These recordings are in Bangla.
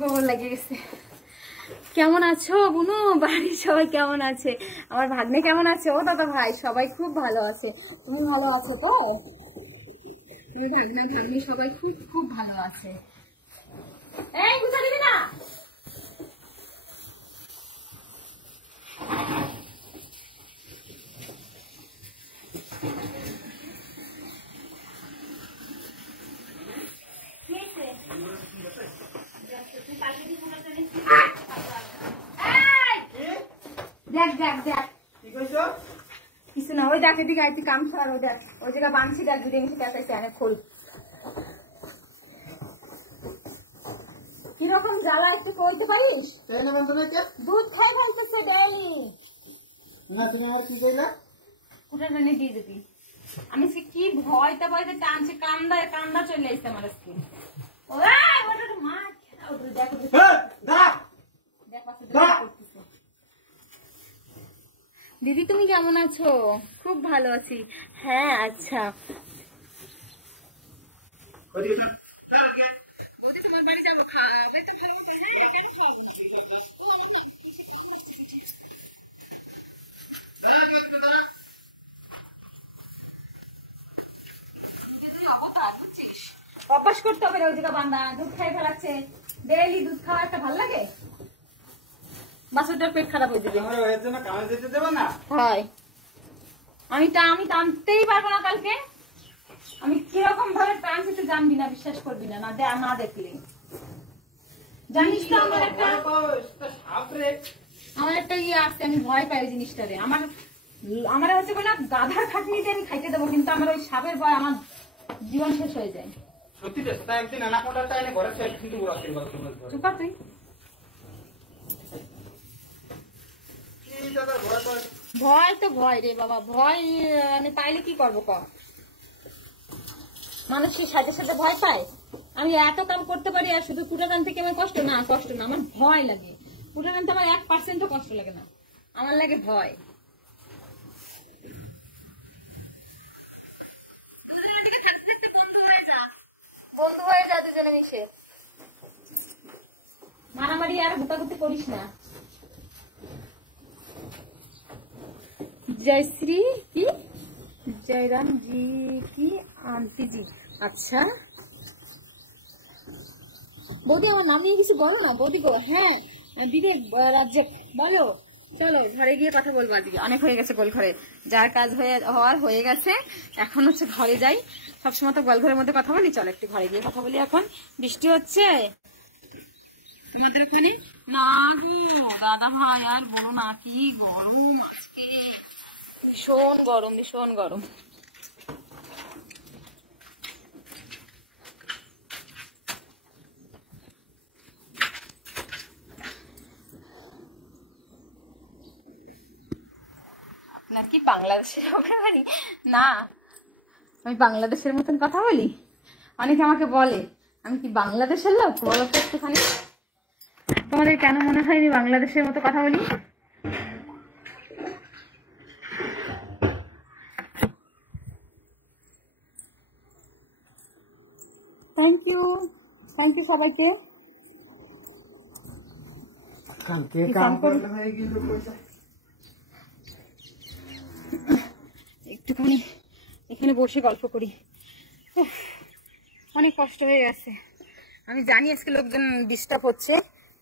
গোবর লাগিয়ে গেছে। কেমন আছো বুনু? বাড়ির সবাই কেমন আছে? আমার ভাগ্নে কেমন আছে? ও দাদা ভাই সবাই খুব ভালো আছে। তুমি ভালো আছো তো? তুমি ভাগ্নে ভাগ্নি সবাই খুব খুব ভালো আছে। এই গুছা দিবি না? দেখ দেখ দেখ কি কইছো? কিছু না, ওই দেখ এদিকে আইতি কাম ছাড়া, ওই দেখ ওই জায়গা বানছি, দেখ দুটো এসে দেখাইছে অনেক খোল। কিরকম জ্বালা একটু করতে পারিস? দুধ খাই বলতেছে ডলি না, তুমি আর কি কইলা? ওটা জেনে দিয়ে দিবি। আমি সে কি ভয়টা ভয়তে টানছে, কান্দা কান্দা চলে আসছে আমার আজকে। ওরা ওটা মা দেখো দিদি তুমি কেমন আছো? খুব ভালো আছি। হ্যাঁ আচ্ছা, তোমার বাড়ি যাবো, খাওয়াবে তো ভালো অভ্যাস করতে হবে। ওই জায়গা বান্দা দুধ খাই ফেলাচ্ছে, ডেইলি দুধ খাওয়া একটা ভালো লাগে? বাচ্চাটার পেট খারাপ হয়ে যাবে। হয় আমি টানতেই পারবো না কালকে। আমি কিরকম ভাবে টানছি তুই জানবি না, বিশ্বাস করবি না, না দেখলে। জানিস তো আমার একটা ইয়ে আছে, আমি ভয় পাই ওই জিনিসটারে। আমার হচ্ছে বলে গাধার খাটনিতে আমি খাইতে দেবো, কিন্তু আমার ওই সাপের ভয় আমার জীবন শেষ হয়ে যায়। চুপা তুই। ভয় তো ভয় রে বাবা, ভয় মানে পাইলে কি করবো ক? মানুষের সাথে সাথে ভয় পায়। আমি এত কাম করতে পারি আর শুধু কুটা টান থেকে আমার কষ্ট না, আমার ভয় লাগে। কুটা টানতে আমার 1% কষ্ট লাগে না, আমার লাগে ভয়। বন্ধু হয়ে যা দুজনে মিশে, মারামারি আর গুতাগুতি করিস না। জয়শ্রী কি, জয়রাম জি কি আন্টি জি? আচ্ছা বৌদি আমার নাম নিয়ে কিছু বলো না বৌদি গো। হ্যাঁ দিদি রাজ্যে বলো। চলো ঘরে গিয়ে কথা বলবো, আজকে অনেক হয়ে গেছে গোল ঘরে, যার কাজ হওয়ার হয়ে গেছে। এখন হচ্ছে ঘরে যাই, সবসময় তো গোল ঘরের মধ্যে কথা বলি, চলো একটু ঘরে গিয়ে কথা বলি। এখন বৃষ্টি হচ্ছে তোমাদের ওখানে? না গো দাদা ভাই আর বলো না, কি গরম আজকে, ভীষণ গরম ভীষণ গরম। আপনার কি বাংলাদেশের বাড়ি? না আমি বাংলাদেশের মতন কথা বলি? অনেকে আমাকে বলে আমি কি বাংলাদেশের লোক, বলো তো একটুখানি। তোমাদের কেন মনে হয় আমি বাংলাদেশের মতো কথা বলি? থ্যাংক ইউ সবাইকে। একটুখানি এখানে বসে গল্প করি, অনেক কষ্ট হয়ে গেছে। আমি জানি আজকে লোকজন ডিস্টার্ব হচ্ছে,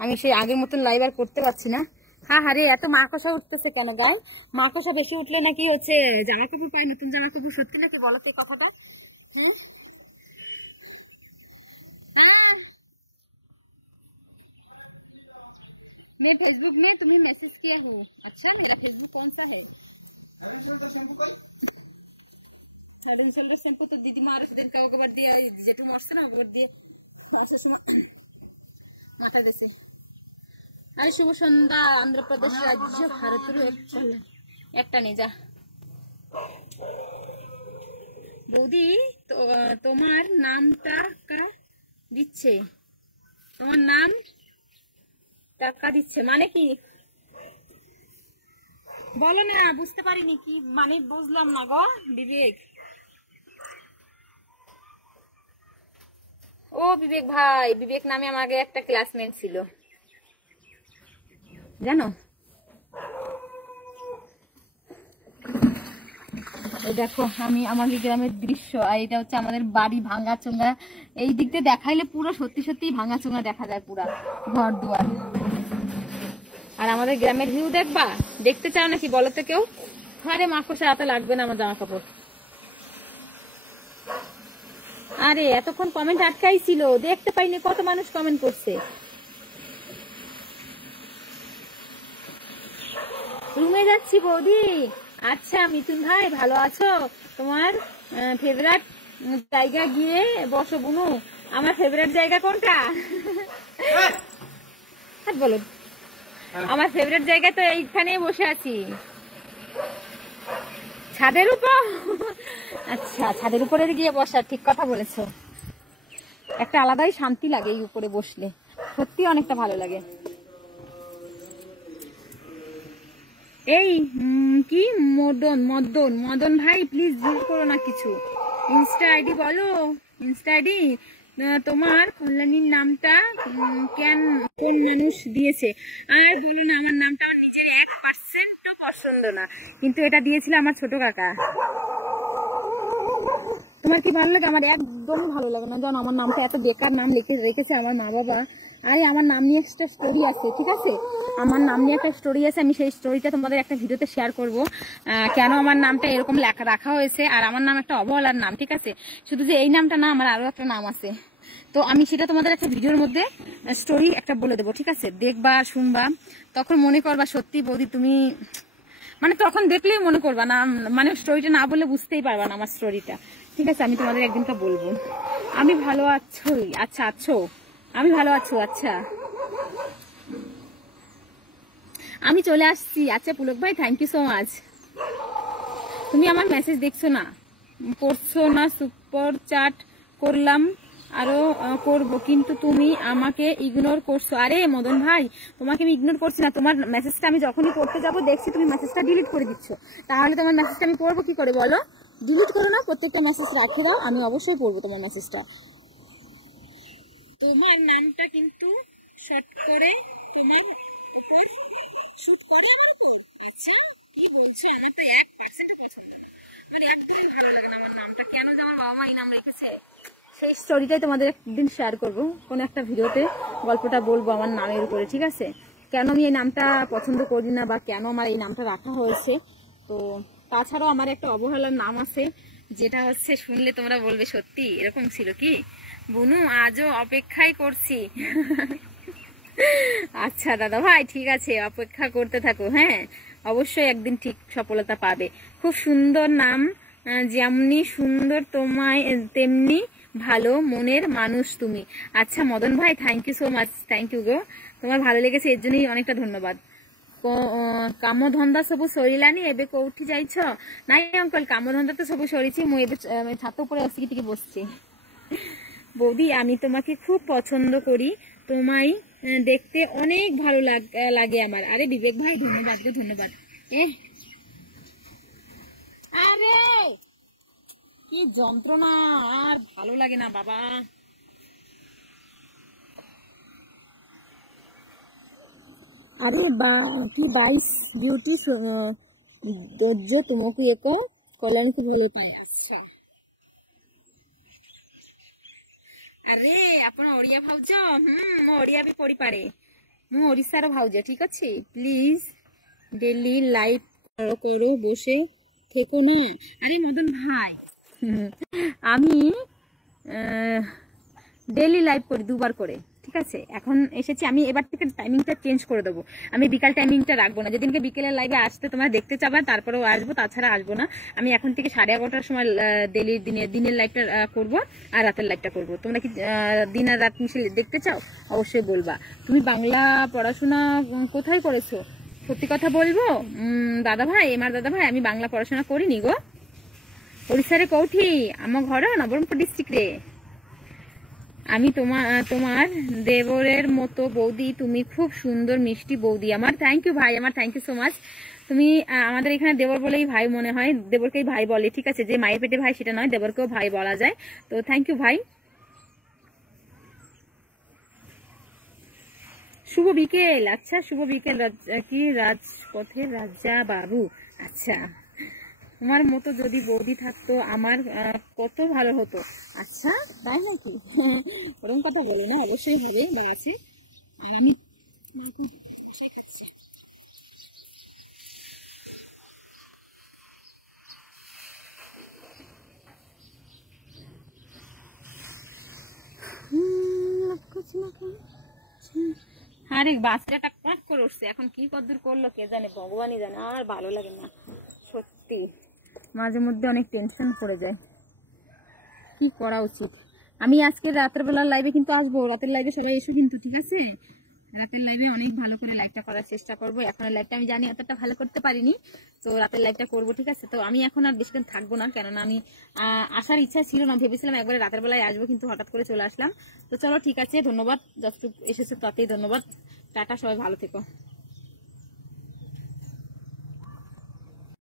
আমি সেই আগের মতন লাইভ আর করতে পারছি না। হ্যাঁ রে এত মাকড়সা উঠতেছে কেন গায়ে? মাকড়সা বেশি উঠলে নাকি হচ্ছে জামা কাপড় পাই, নতুন জামা কাপড়। সত্যি নাকি বলো তো কথাটা? मैं फेसबुक में तुम्हें मैसेज किए हूँ। अच्छा मेरा फेसबुक कौन सा है? तो दीदी मार खबर दिया, जेठू मारছে না খবর দিয়ে মাথা দিছে। আর শুভ সন্ধ্যা। অন্ধ্রপ্রদেশ রাজ্য ভারতের একটা নেই যা। বৌদি তোমার নামটা কা দিচ্ছে, তোমার নাম টাকা দিচ্ছে মানে কি বলো না? বুঝতে পারিনি কি মানে, বুঝলাম না গো বিবেক। ও বিবেক ভাই, বিবেক নামে আমার আগে একটা ক্লাসমেট ছিল জানো। এই দেখো আমি আমাদের গ্রামের দৃশ্য, আর এটা হচ্ছে আমাদের বাড়ি ভাঙাচোঙা। এই দিক দিয়ে দেখাইলে পুরো সত্যি সত্যি ভাঙাচোঙা দেখা যায়, পুরা ঘর দুয়ার। আর আমাদের গ্রামের ভিউ দেখবা, দেখতে চাও নাকি বলো তো কেউ? আরে মাকড়সা হাতে লাগবে না আমার জামা কাপড়। আরে এতক্ষণ কমেন্ট আটকাই ছিল, দেখতে পাইনি কত মানুষ কমেন্ট করছে। রুমে যাচ্ছি বৌদি। আচ্ছা মিথুন ভাই ভালো আছো? তোমার ফেভারিট জায়গা গিয়ে বসো বুনু। আমার ফেভারিট জায়গা কোনটা? বলো। আমার ফেভারিট জায়গা তো এইখানে বসে আছি, ছাদের উপর। আচ্ছা ছাদের উপরে গিয়ে বসা, ঠিক কথা বলেছো। একটা আলাদাই শান্তি লাগে এই উপরে বসলে, সত্যি অনেকটা ভালো লাগে। এই কি মদন মদন মদন ভাই প্লিজ ভুল করো না কিছু। ইনস্টা আইডি বলো, ইনস্টা আইডি। তোমার কল্যাণীর নামটা কোন মানুষ দিয়েছে? আর বলো না, আমার নামটা আমার নিজের 1% পছন্দ না, কিন্তু এটা দিয়েছিল আমার ছোট কাকা। তোমার কি ভালো লাগে? আমার একদমই ভালো লাগে না জানো, আমার নামটা এত বেকার নাম রেখেছে আমার মা বাবা। আরে আমার নাম নিয়ে একটা স্টোরি আছে, ঠিক আছে? আমার নাম নিয়ে একটা স্টোরি আছে, আমি সেই স্টোরিটা তোমাদের একটা ভিডিওতে শেয়ার করব, কেন আমার নামটা এরকম রাখা হয়েছে। আর আমার নাম একটা অবহেলার নাম, ঠিক আছে? শুধু যে এই নামটা না, আমার আরো একটা নাম আছে, তো আমি সেটা তোমাদের একটা ভিডিওর মধ্যে স্টোরি একটা বলে দেবো, ঠিক আছে? দেখবা শুনবা, তখন মনে করবা সত্যি বৌদি তুমি, মানে তখন দেখলেই মনে করবা না, মানে স্টোরিটা না বললে বুঝতেই পারবা না আমার স্টোরিটা, ঠিক আছে? আমি তোমাদের একদিনটা বলবো। আমি ভালো আছো? আচ্ছা আছো, আমি ভালো আছো। আচ্ছা আমি চলে আসছি। আচ্ছা পুলক ভাই থ্যাংক ইউ সো মাচ। তুমি আমার মেসেজ দেখছো না, পড়ছো না, সুপার চ্যাট করলাম আরো করব, কিন্তু তুমি আমাকে ইগনোর করছো। আরে মদন ভাই তোমাকে আমি ইগনোর করছি না, তোমার মেসেজটা আমি যখনই পড়তে যাব দেখছি তুমি মেসেজটা ডিলিট করে দিচ্ছ, তাহলে তোমার মেসেজটা আমি পড়বো কি করে বলো? ডিলিট করো না, প্রত্যেকটা মেসেজ রাখে দাও, আমি অবশ্যই পড়বো তোমার মেসেজটা। তোমার নামটা কিন্তু শর্ট করে তোমার উপর শুট করে আমার উপর। আচ্ছা কি বলছো? আমার তো 1% পছন্দ, মানে একদমই ভালো লাগে না আমার নামটা, কেন যে আমার বাবা মা এই নাম রেখেছে। সেই স্টোরিটাই তোমাদের একদিন শেয়ার করবো কোনো একটা ভিডিওতে, গল্পটা বলবো আমার নামের উপরে, ঠিক আছে? কেন আমি এই নামটা পছন্দ করি না বা কেন আমার এই নামটা রাখা হয়েছে। তো তাছাড়াও আমার একটা অবহেলার নাম আছে, যেটা হচ্ছে শুনলে তোমরা বলবে সত্যি এরকম ছিল কি বুনু, আজও অপেক্ষাই করছি। আচ্ছা দাদা ভাই ঠিক আছে, অপেক্ষা করতে থাকো, হ্যাঁ অবশ্যই একদিন ঠিক সফলতা পাবে। খুব সুন্দর নাম, যেমনি সুন্দর তোমায় তেমনি ভালো মনের মানুষ তুমি। আচ্ছা মদন ভাই thank you so much, thank you গো, তোমার ভালো লেগেছে এর জন্যই অনেকটা ধন্যবাদ। কামধନ୍ଦা সবু সরিলানি এবে কোউঠি যাইছ? নাই অঙ্কল কামধন্দা তো সবু সরিছি, মু এবে ছাত উপরে আসি টিকে বসছি। বৌদি আমি তোমাকে খুব পছন্দ করি, তোমায় দেখতে অনেক ভালো লাগে আমার। আরে বিবেক ভাই ধন্যবাদ গো ধন্যবাদ। আরে কি যন্ত্রণা, আর ভালো লাগে না বাবা। अरे की 22 ब्यूटी जो तुमको एक कल्याण को ଭଲ ପାଏ। ଆଚ୍ଛା ଆରେ ଆପଣ ଓଡିଆ ଭାଉଜ? ମୁଁ ଓଡିଆ ବି ପଢିପାରେ, ମୁଁ ଓଡିଶାର ଭାଉଜ, ঠিক আছে? প্লিজ ডেলি লাইভ করো, বসে থেকো না। আরে মদন ভাই আমি ডেলি লাইভ করি 2 বার করে, ঠিক আছে? এখন এসেছি আমি, এবার থেকে টাইমিংটা চেঞ্জ করে দেবো, আমি বিকাল টাইমিংটা রাখবো না। যেদিনকে বিকেলের লাইভে আসতে তোমরা দেখতে চাবা তারপরেও আসবো, তাছাড়া আসবো না। আমি এখন থেকে 11:30টার সময় ডেলি দিনের লাইভটা করবো আর রাতের লাইভটা করবো। তোমরা কি দিন আর রাত মিশে দেখতে চাও? অবশ্যই বলবা। তুমি বাংলা পড়াশোনা কোথায় করেছো? সত্যি কথা বলবো দাদা ভাই, আমার দাদা ভাই, আমি বাংলা পড়াশোনা করিনি গো। ওড়িশারে কোউঠি? আমার ঘর নবরঙ্গপুর ডিস্ট্রিক্টে। আমি তোমার দেবরের মতো বৌদি, তুমি খুব সুন্দর মিষ্টি বৌদি আমার। থ্যাংক ইউ ভাই, আমার থ্যাংক ইউ সো মাচ। তুমি আমাদের এখানে দেবর বলেই ভাই মনে হয়, দেবরকেই ভাই বলে, ঠিক আছে? যে মায়ের পেটে ভাই সেটা নয়, দেবরকেও ভাই বলা যায়। তো থ্যাংক ইউ ভাই। শুভ বিকেল। আচ্ছা শুভ বিকেল কি রাজপথের রাজা বাবু। আচ্ছা তোমার মতো যদি বৌদি থাকতো আমার কত ভালো হতো। আচ্ছা তাই নাকি? ওরকম কথা বলে না, অবশ্যই হবে আছে। আমি আরে বাচ্চাটা কাট করে উঠছে, এখন কি কদ্দূর করলো কে জানে, ভগবানই জানে। আর ভালো লাগে না সত্যি, মাঝে মধ্যে অনেক টেনশন পড়ে যায়। কি করা উচিত? আমি আজকে রাতের বেলার লাইভে কিন্তু আসবো, রাতের লাইভে সবাই এসো কিন্তু, ঠিক আছে? রাতের লাইভে অনেক ভালো করে লাইভটা করার চেষ্টা করবো। এখন লাইভটা আমি জানি এতটা ভালো করতে পারিনি, তো রাতের লাইভটা করবো, ঠিক আছে? তো আমি এখন আর বেশিক্ষণ থাকবো না, কেননা আমি আসার ইচ্ছা ছিল না, ভেবেছিলাম একবারে রাতের বেলায় আসবো, কিন্তু হঠাৎ করে চলে আসলাম। তো চলো ঠিক আছে, ধন্যবাদ, যতটুকু এসেছো তাতেই ধন্যবাদ। টাটা, সবাই ভালো থেকো।